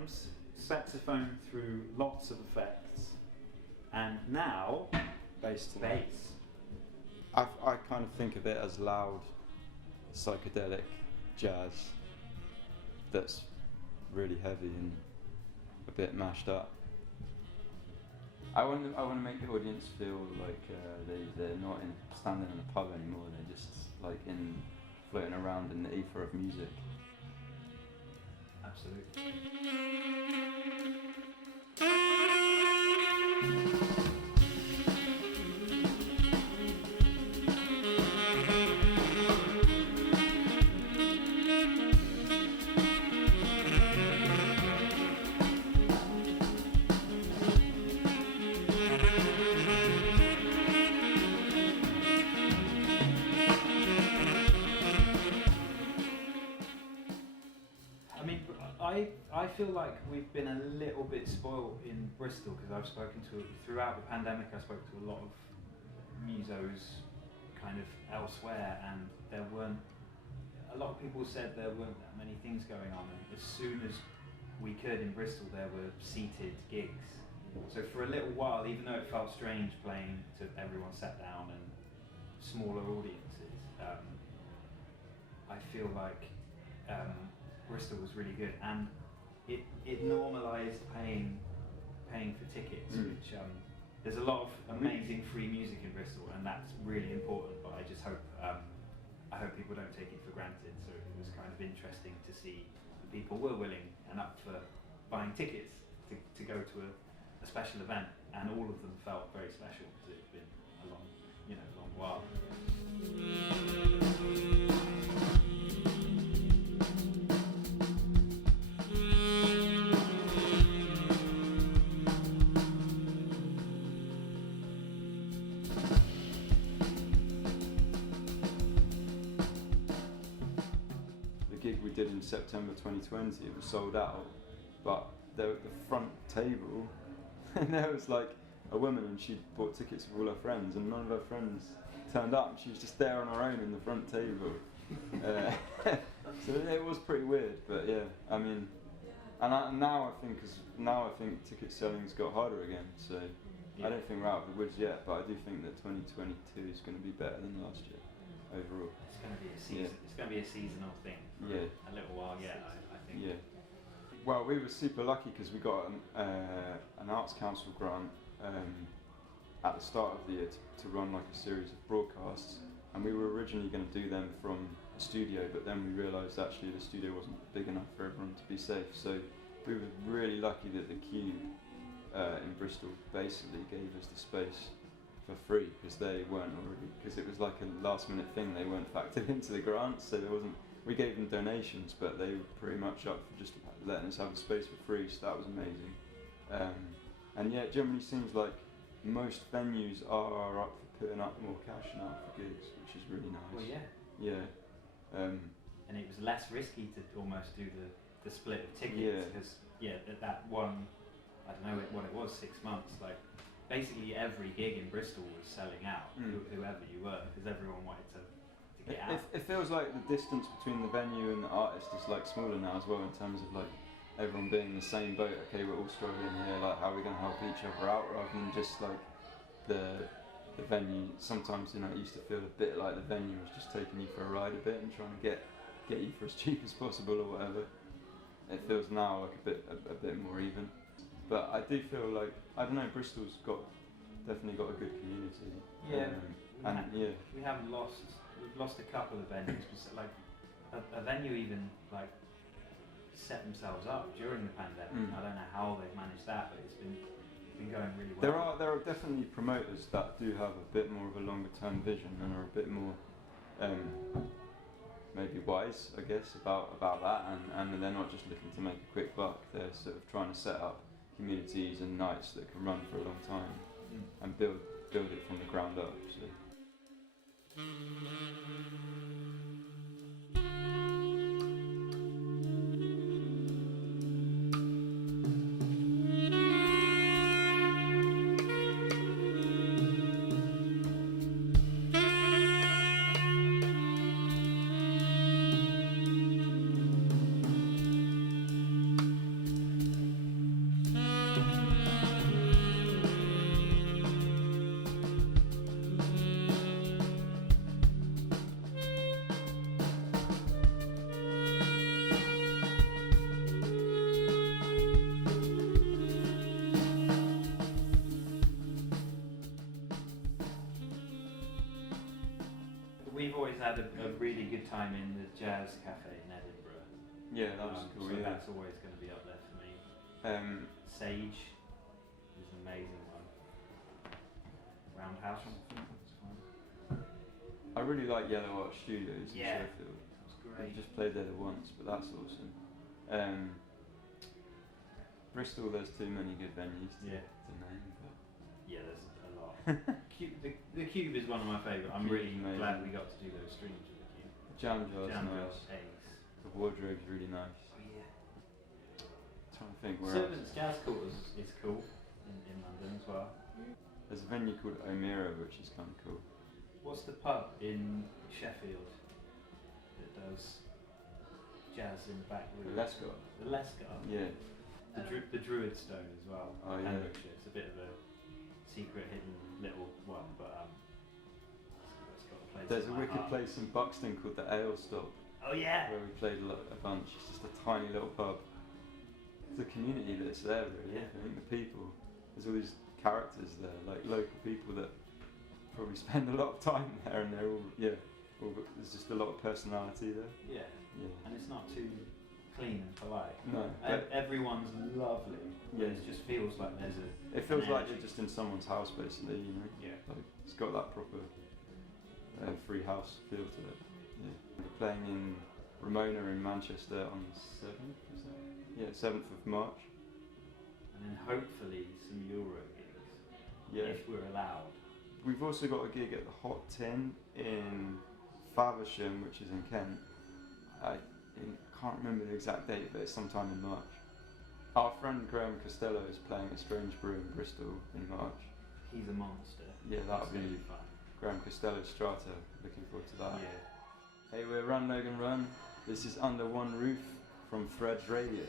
drums, saxophone through lots of effects, and now Bass to bass. I kind of think of it as loud, psychedelic jazz that's really heavy and a bit mashed up. I want to make the audience feel like they're not standing in a pub anymore. They're just like floating around in the ether of music. Absolutely. I feel like we've been a little bit spoiled in Bristol because I've spoken to, throughout the pandemic, I spoke to a lot of musos kind of elsewhere, and there weren't, a lot of people said there weren't that many things going on, and as soon as we could in Bristol there were seated gigs. So for a little while, even though it felt strange playing to everyone sat down and smaller audiences, I feel like Bristol was really good, and it normalised paying for tickets, which there's a lot of amazing free music in Bristol, and that's really important. But I just hope I hope people don't take it for granted. So it was kind of interesting to see that people were willing and up for buying tickets to go to a special event, and all of them felt very special because it had been a long while. Gig we did in September 2020, it was sold out, but there at the front table and there was like a woman, and she bought tickets with all her friends, and none of her friends turned up. She was just there on her own in the front table. So it was pretty weird, but yeah, I mean, now I think ticket selling's got harder again, so yeah. I don't think we're out of the woods yet, but I do think that 2022 is going to be better than last year. Overall, it's going to be a season. Yeah. It's going to be a seasonal thing for a little while. Yeah, I think. Yeah. Well, we were super lucky because we got an Arts Council grant at the start of the year to run like a series of broadcasts, and we were originally going to do them from a studio, but then we realised actually the studio wasn't big enough for everyone to be safe. So we were really lucky that the Cube in Bristol basically gave us the space for free, because they weren't already, because it was like a last minute thing, they weren't factored into the grants, so there wasn't, we gave them donations, but they were pretty much up for just letting us have the space for free, so that was amazing. And yeah, it generally seems like most venues are up for putting up more cash now for gigs, which is really nice. Well, yeah. Yeah. And it was less risky to almost do the split of tickets, because that one, I don't know what it was, 6 months, like basically every gig in Bristol was selling out, whoever you were, because everyone wanted to get out. It feels like the distance between the venue and the artist is like smaller now as well, in terms of like everyone being in the same boat. Okay, we're all struggling here, like how are we going to help each other out, rather than just like the venue. Sometimes, you know, it used to feel a bit like the venue was just taking you for a ride a bit and trying to get you for as cheap as possible or whatever. It feels now like a bit more even. But I do feel like, I don't know, Bristol's definitely got a good community. Yeah, we haven't we've lost a couple of venues, but like a venue even like set themselves up during the pandemic. I don't know how they've managed that, but it's been going really well. There are definitely promoters that do have a bit more of a longer term vision and are a bit more maybe wise, I guess, about that, and they're not just looking to make a quick buck. They're sort of trying to set up communities and nights that can run for a long time and build it from the ground up. So. we've always had a really good time in the Jazz Cafe in Edinburgh. Yeah, that was cool. So Yeah. that's always going to be up there for me. Sage is an amazing one. Roundhouse. I really like Yellow Art Studios in Yeah, Sheffield. that's I great. just played there once, but that's awesome. Bristol, there's too many good venues to name. But Yeah, there's a lot. The Cube is one of my favourite. I'm Cube's really amazing. glad we got to do those streams with the Cube. Jam Jar's Jam nice. Jar, Ace. The wardrobe's really nice. Oh yeah. Trying to think where Servants Jazz Quarters is cool in London as well. There's a venue called O'Meara, which is kind of cool. What's the pub in Sheffield that does jazz in the back room? The Lescott. The Lescott. Yeah. The Druid Stone as well. Oh, yeah. Pembrokeshire. It's a bit of a secret, hidden little one, but it's got a place. There's in a my wicked heart. place in Buxton called the Ale Stop, Oh yeah. where we played a bunch. It's just a tiny little pub. It's the community that's there, really. Yeah. I think the people. There's all these characters there, like local people that probably spend a lot of time there, and they're all there's just a lot of personality there. Yeah. Yeah. And it's not too clean and polite. No, but Everyone's lovely. Yeah. It just feels like there's a. it feels an like energy. you're just in someone's house, basically. You know. Yeah. Like, it's got that proper free house feel to it. Yeah. We're playing in Ramona in Manchester on the 7th, is that? Yeah, 7th of March. And then hopefully some Euro gigs. Yeah. If we're allowed. We've also got a gig at the Hot Tin in Faversham, which is in Kent. I can't remember the exact date, but it's sometime in March. Our friend Graham Costello is playing at Strange Brew in Bristol in March. He's a monster. Yeah, that'll That's gonna be fun. Graham Costello Strata. Looking forward to that. Yeah. Hey, we're Run Logan Run. This is Under One Roof from Threads Radio.